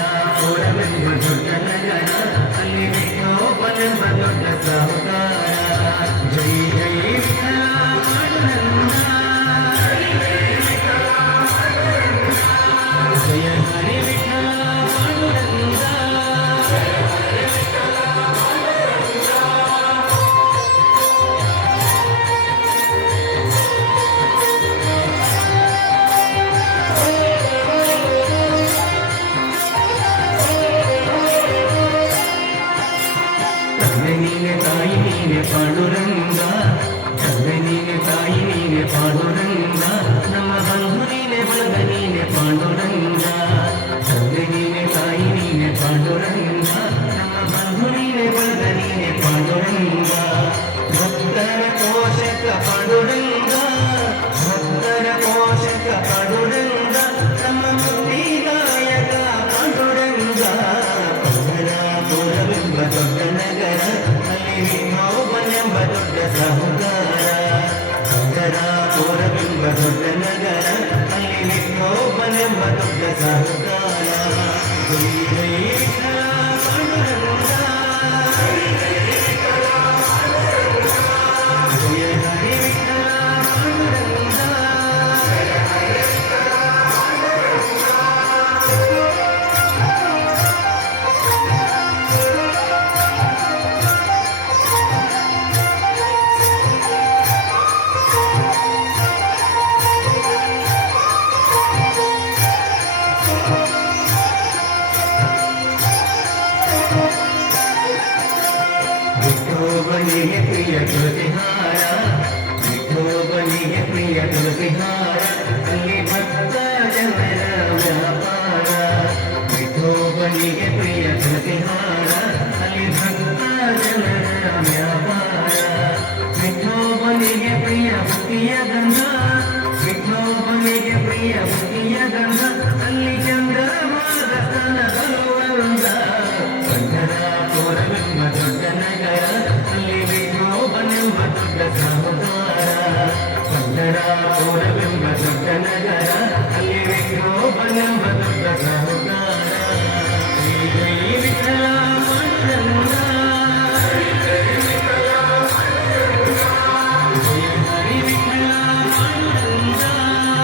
ಪಂಢರಾಪುರವೆಂಬ ದೊಡ್ಡ ನಗರ ಅಲ್ಲಿ ವಿಠೋಬನೆಂಬ ದೊಡ್ಡ ಸಾಹುಕಾರ ಜೈ ಜೈ ವಿಠಲ ಪಾಂಡುರಂಗ ಜಯ ಹರಿ ವಿಠಲ ಪಾಂಡುರಂಗ ನೀನೆ ತಾಯಿ ನೀನೆ ಪಾಂಡುರಂಗ ತಂದೆ ನೀನೆ ತಾಯಿ ನೀನೆ ಪಾಂಡುರಂಗ ನಮ್ಮ ಬಂಧು ನೀನೆ ಬಳಗ ನೀನೆ ಪಾಂಡುರಂಗ ತಂದೆ ನೀನೆ ತಾಯಿ ನೀನೆ ಪಾಂಡುರಂಗ ನಮ್ಮ ಬಂಧು ನೀನೆ ಬಳಗ ನೀನೆ ಪಾಂಡುರಂಗ ಭಕ್ತರ ಪೋಷಕ ಪಾಂಡುರಂಗ ಭಕ್ತರ ಪೋಷಕ ಪಾಂಡುರಂಗ ನಮ್ಮ ಮುಕ್ತಿದಾಯಕ ಪಾಂಡುರಂಗ ಪಂಢರಾಪುರವೆಂಬ ದೊಡ್ಡ ನಗರ ಅಲ್ಲಿ ವಿಠೋಬನೆಂಬ ದೊಡ್ಡ ಸಾಹುಕಾರ ಪಂಢರಾಪುರವೆಂಬ ದೊಡ್ಡ ನಗರ ಅಲ್ಲಿ ವಿಠೋಬನೆಂಬ ದೊಡ್ಡ ಸಾಹುಕಾರ ಜೈ ಜೈ ವಿಠಲ ಪಾಂಡುರಂಗ ಜಯ ಹರಿ ವಿಠಲ ಪಾಂಡುರಂಗ ವಿಠೋಬನಿಗೆ ಪ್ರಿಯ ತುಳಸಿಹಾರ ವಿಠೋಬನಿಗೆ ಪ್ರಿಯ ತುಳಸಿಹಾರ ಅಲ್ಲಿ ಭಕ್ತ ಜನರ ವ್ಯಾಪಾರ ವಿಠೋಬನಿಗೆ ಪ್ರಿಯ ತುಳಸಿಹಾರ ಅಲ್ಲಿ ಭಕ್ತ ಜನರ ವ್ಯಾಪಾರ ವಿಠೋಬನಿಗೆ ಪ್ರಿಯ ಭಕ್ತಿಯ ಗಂಧ ವಿಠೋಬನಿಗೆ ಪ್ರಿಯ ಭಕ್ತಿಯ ಗಂಧ ಅಲ್ಲಿ ಚಂದ್ರಮಾದ ಸ್ತನಗಳು ವೃಂದ ಪಂಢರಾಪುರವೆಂಬ ದೊಡ್ಡ ನಗರ ಅಲ್ಲಿ ವಿಠೋಬನೆಂಬ ದೊಡ್ಡ ಸಾಹುಕಾರ ಪಂಢರಾಪುರವೆಂಬ ದೊಡ್ಡ ನಗರ ಅಲ್ಲಿ ವಿಠೋಬನೆಂಬ ದೊಡ್ಡ ಸಾಹುಕಾರ ಜೈ ಜೈ ವಿಠಲ ಪಾಂಡುರಂಗ ಜಯ ಹರಿ ವಿಠಲ ಪಾಂಡುರಂಗ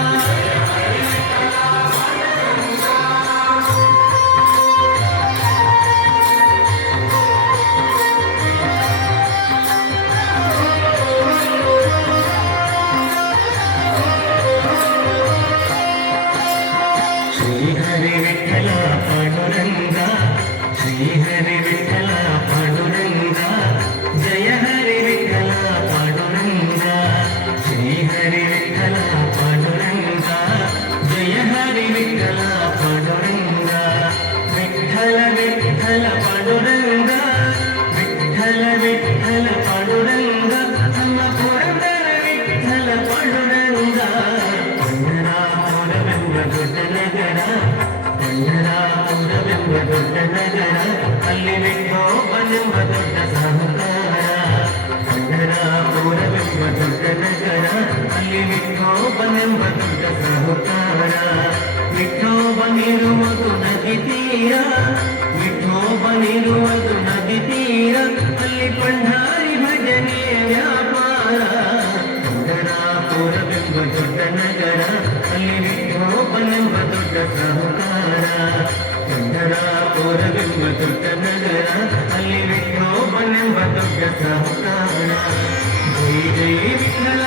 ಶ್ರೀ ಹರಿ ವಿಠಲ ಪಾಂಡುರಂಗ ಶ್ರೀ ಹರಿ ವಿಠಲ ಪಾಂಡುರಂಗ ಜಯ ಹರಿ ವಿಠಲ ಪಾಂಡುರಂಗ ಶ್ರೀ ಹರಿ ವಿಠಲ ಪಾಂಡುರಂಗ ಜಯ ಹರಿ ವಿಠಲ ಪಾಂಡುರಂಗ ವಿಠಲ ವಿಠಲ ಪಾಂಡುರಂಗ ವಿಠಲ ವಿಠಲ ಪಾಂಡುರಂಗ ನಮ್ಮ ಪುರಂದರ ವಿಠಲ ಪಾಂಡುರಂಗ ಪಂಢರಾಪುರವೆಂಬ ದೊಡ್ಡ ನಗರ ಪಂಢರಾಪುರವೆಂಬ ದೊಡ್ಡ ನಗರ ಅಲ್ಲಿ ವಿಠೋಬನೆಂಬ ದೊಡ್ಡ ಸಾಹುಕಾರ ಪಂಢರಾಪುರವೆಂಬ ದೊಡ್ಡ ನಗರ ಅಲ್ಲಿ ವಿಠೋಬನೆಂಬ ದೊಡ್ಡ ಸಾಹುಕಾರ ವಿಠೋಬನಿರುವುದು ನದಿ ತೀರ ವಿಠೋಬನಿರುವುದು ನದಿ ತೀರ ಅಲ್ಲಿ ಪಂಢಾರಿ ಭಜನೆ ವ್ಯಾಪಾರ ಪಂಢರಾಪುರವೆಂಬ ದೊಡ್ಡ ನಗರ ಅಲ್ಲಿ ವಿಠೋಬನೆಂಬ ದೊಡ್ಡ ಸಾಹುಕಾರ ಪಂಢರಾಪುರವೆಂಬ ದೊಡ್ಡ ನಗರ ಅಲ್ಲಿ ವಿಠೋಬನೆಂಬ ದೊಡ್ಡ ಸಾಹುಕಾರ ಜೈ ಜೈ ವಿಠಲ